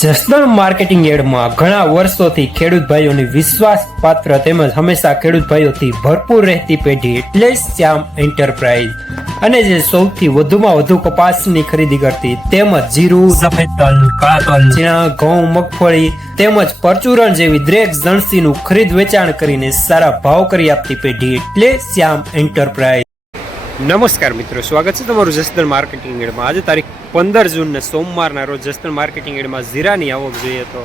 Jasdan marketing યાર્ડમાં ઘણા વર્ષોથી ખેડૂત ભાઈઓની વિશ્વાસપાત્ર તેમજ હંમેશા ખેડૂત ભાઈઓથી ભરપૂર રહેતી પેઢી એટલે શ્યામ એન્ટરપ્રાઇઝ અને જે સૌથી વધુમાં વધુ કપાસની ખરીદી કરતી તેમજ જીરું, સફેદ તલ, કાળા તલ, ચણા, ઘઉં, મગફળી તેમજ પરચુરણ જેવી દરેક જણસીનું ખરીદ વેચાણ કરીને સારા ભાવ કરી આપતી પેઢી એટલે શ્યામ એન્ટરપ્રાઇઝ। નમસ્કાર મિત્રો, સ્વાગત છે તમારું જસદણ માર્કેટિંગ યાર્ડમાં। આજે તારીખ 15 જૂનને સોમવારના રોજ જસદણ માર્કેટિંગ યાર્ડમાં જીરાની આવક જોઈએ તો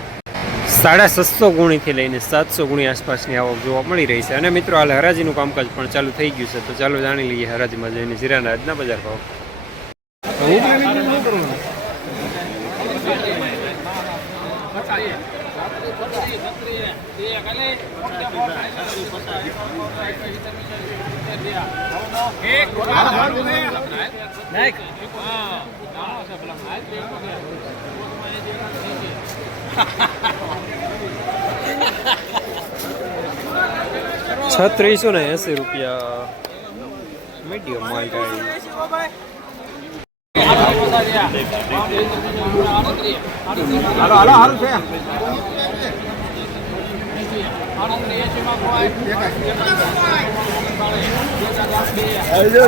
650 ગુણીથી લઈને 700 ગુણી આસપાસની આવક જોવા મળી રહી છે। અને મિત્રો હાલ હરાજીનું કામકાજ પણ ચાલુ થઈ ગયું છે, તો ચાલો જાણી લઈએ હરાજીમાં જઈને જીરાના આજના બજાર ભાવ। ₹3680 મીડિયમ માલ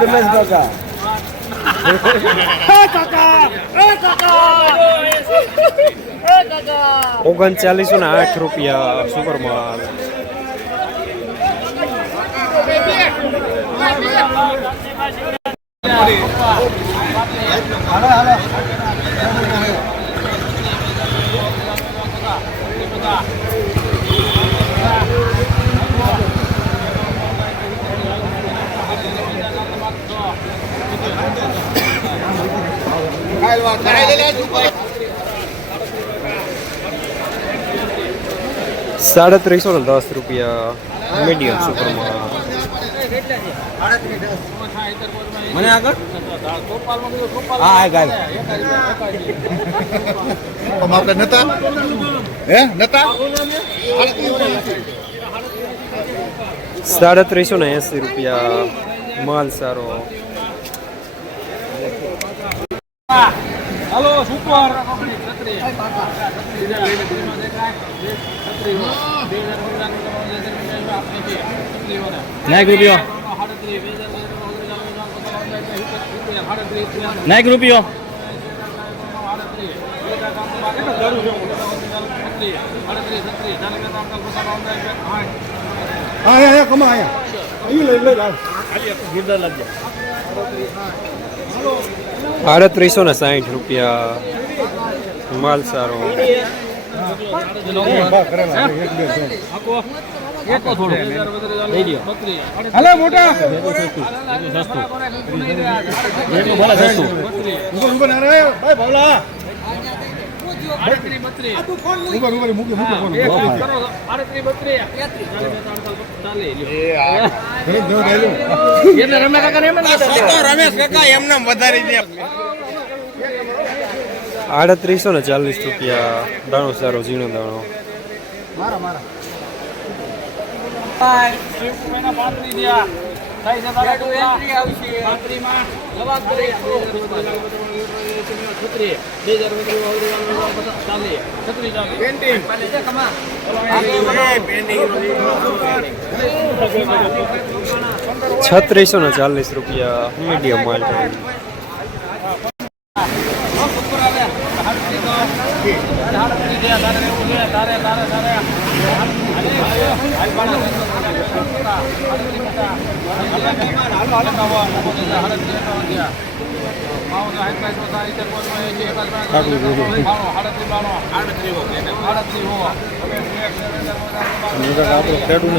રમેશ કાકા 3908 સુપર માલ। ₹310 મીડિયમ સુપર માલ। મને આગળ હા ગાય આપણે નતા હે નતા ₹380 માલ સારો। हेलो सुपर नाइक रुपयो આયા કમા આયા અહીં લઈ લઈ गिरदार लग जा ₹360 માલ સારો। હાલો મોટા ઉપર ભાઈ ભોલા રમેશ કાકા એમને વધારી દે ₹340 દાણો સારો, ઝીણો દાણો। ₹3640 મીડિયમ માલ।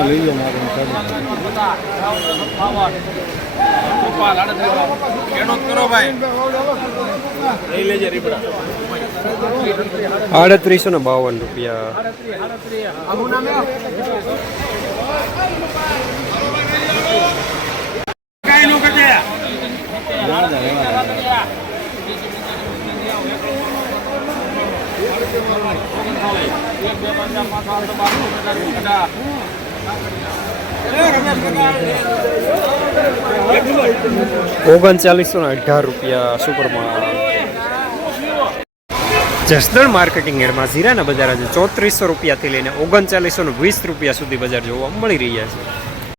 લઈ લો કરો ભાઈ લઈ લેજે રીપડા ₹3918 સુપર માલ। જસદણ માર્કેટિંગ યાર્ડમાં જીરાના બજાર આજે 3400 રૂપિયાથી લઈને 3920 રૂપિયા સુધી બજાર જોવા મળી રહ્યા છે.